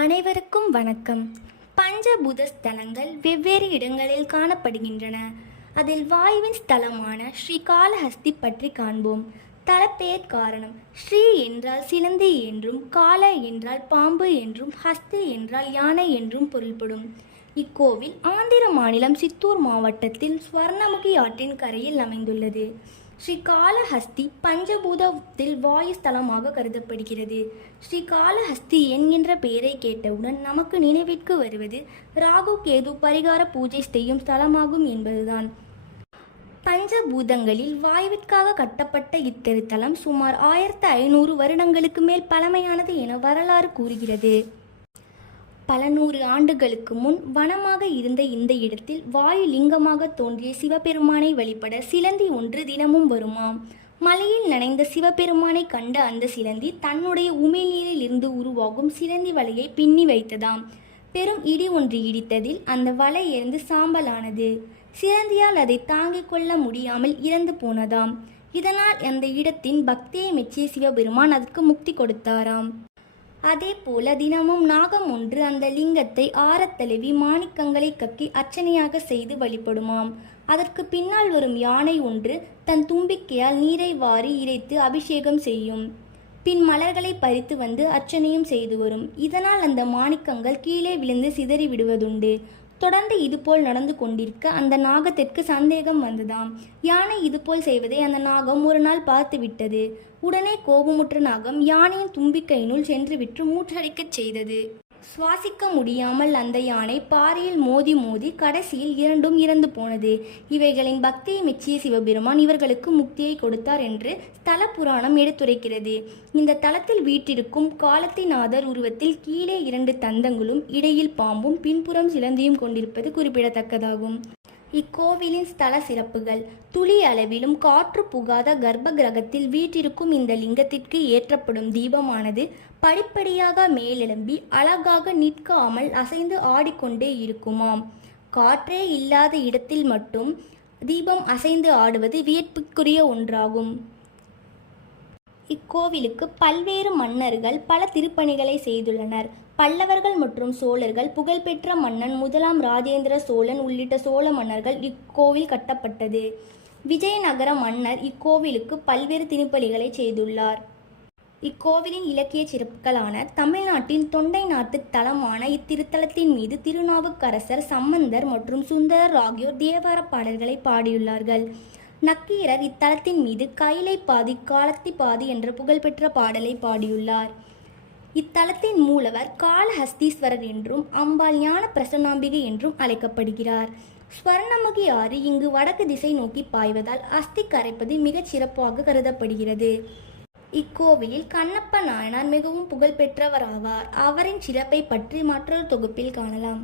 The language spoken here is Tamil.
அனைவருக்கும் வணக்கம். பஞ்சபூத ஸ்தலங்கள் வெவ்வேறு இடங்களில் காணப்படுகின்றன. அதில் வாயுவின் ஸ்தலமான ஸ்ரீகாளஹஸ்தி பற்றி காண்போம். தலப்பெயர் காரணம். ஸ்ரீ என்றால் சிலந்தி என்றும், கால என்றால் பாம்பு என்றும், ஹஸ்தி என்றால் யானை என்றும் பொருள்படும். இக்கோவில் ஆந்திர மாநிலம் சித்தூர் மாவட்டத்தில் ஸ்வர்ணமுகி ஆற்றின் கரையில் அமைந்துள்ளது. ஸ்ரீகாளஹஸ்தி பஞ்சபூதத்தில் வாயு ஸ்தலமாக கருதப்படுகிறது. ஸ்ரீகாளஹஸ்தி என்கின்ற பெயரை கேட்டவுடன் நமக்கு நினைவிற்கு வருவது ராகு கேது பரிகார பூஜை செய்யும் ஸ்தலமாகும் என்பதுதான். பஞ்சபூதங்களில் வாயுவிற்காக கட்டப்பட்ட இத்திருத்தலம் சுமார் 1500 வருடங்களுக்கு மேல் பழமையானது என வரலாறு கூறுகிறது. பல நூறு ஆண்டுகளுக்கு முன் வனமாக இருந்த இந்த இடத்தில் வாயு லிங்கமாக தோன்றிய சிவபெருமானை வழிபட சிலந்தி ஒன்று தினமும் வருமாம். மலையில் நனைந்த சிவபெருமானை கண்ட அந்த சிலந்தி தன்னுடைய உமிழ்நீரில் இருந்து உருவாகும் சிலந்தி வலையை பின்னி வைத்ததாம். பெரும் இடி ஒன்று இடித்ததில் அந்த வலை எரிந்து சாம்பலானது. சிலந்தியால் அதை தாங்கிக் கொள்ள முடியாமல் இறந்து போனதாம். இதனால் அந்த இடத்தின் பக்தியை மெச்சிய சிவபெருமான் அதற்கு முக்தி கொடுத்தாராம். அதே போல தினமும் நாகம் ஒன்று அந்த லிங்கத்தை ஆரத்தழுவி மாணிக்கங்களை கக்கி அர்ச்சனையாக செய்து வழிபடுமாம். அதற்கு பின்னால் வரும் யானை ஒன்று தன் தும்பிக்கையால் நீரை வாரி இறைத்து அபிஷேகம் செய்யும். பின் மலர்களை பறித்து வந்து அர்ச்சனையும் செய்து வரும். இதனால் அந்த மாணிக்கங்கள் கீழே விழுந்து சிதறி விடுவதுண்டு. தொடர்ந்து இதுபோல் நடந்து கொண்டிருக்க அந்த நாகத்திற்கு சந்தேகம் வந்ததாம். யானை இதுபோல் செய்வதை அந்த நாகம் ஒரு நாள் பார்த்து விட்டது. உடனே கோபமுற்ற நாகம் யானையின் தும்பிக்கையினுள் சென்றுவிட்டு மூச்சடைக்கச் செய்தது. சுவாசிக்க முடியாமல் அந்த யானை பாறையில் மோதி மோதி கடைசியில் இரண்டும் இறந்து போனது. இவைகளின் பக்தியை மெச்சிய சிவபெருமான் இவர்களுக்கு முக்தியை கொடுத்தார் என்று ஸ்தல புராணம் எடுத்துரைக்கிறது. இந்த தலத்தில் வீற்றிருக்கும் காலத்திநாதர் உருவத்தில் கீழே 2 தந்தங்களும் இடையில் பாம்பும் பின்புறம் சிலந்தியும் கொண்டிருப்பது குறிப்பிடத்தக்கதாகும். இக்கோவிலின் ஸ்தல சிறப்புகள். துளி அளவிலும் காற்று புகாத கர்ப்ப கிரகத்தில் வீற்றிருக்கும் இந்த லிங்கத்திற்கு ஏற்றப்படும் தீபமானது படிப்படியாக மேலெழும்பி அழகாக நிற்காமல் அசைந்து ஆடிக்கொண்டே இருக்குமாம். காற்றே இல்லாத இடத்தில் மட்டும் தீபம் அசைந்து ஆடுவது வியப்புக்குரிய ஒன்றாகும். இக்கோவிலுக்கு பல்வேறு மன்னர்கள் பல திருப்பணிகளை செய்துள்ளனர். பல்லவர்கள் மற்றும் சோழர்கள் புகழ்பெற்ற மன்னன் 1ஆம் ராஜேந்திர சோழன் உள்ளிட்ட சோழ மன்னர்கள் இக்கோவில் கட்டப்பட்டது. விஜயநகர மன்னர் இக்கோவிலுக்கு பல்வேறு திருப்பணிகளை செய்துள்ளார். இக்கோவிலின் இலக்கிய சிறப்புகளான தமிழ்நாட்டின் தொண்டை நாட்டு தலமான இத்திருத்தலத்தின் மீது திருநாவுக்கரசர், சம்பந்தர் மற்றும் சுந்தரர் ஆகியோர் தேவார பாடல்களை பாடியுள்ளார்கள். நக்கீரர் இத்தலத்தின் மீது கைலை பாதி காலத்தி பாதி என்ற புகழ்பெற்ற பாடலை பாடியுள்ளார். இத்தலத்தின் மூலவர் காளஹஸ்தீஸ்வரர் என்றும் அம்பாள் ஞான பிரசன்னாம்பிகை என்றும் அழைக்கப்படுகிறார். ஸ்வர்ணமுகி ஆறு இங்கு வடக்கு திசை நோக்கி பாய்வதால் அஸ்தி கரைப்பது மிகச் சிறப்பாக கருதப்படுகிறது. இக்கோவிலில் கண்ணப்ப நாயனார் மிகவும் புகழ்பெற்றவராவார். அவரின் சிறப்பை பற்றி மற்றொரு தொகுப்பில் காணலாம்.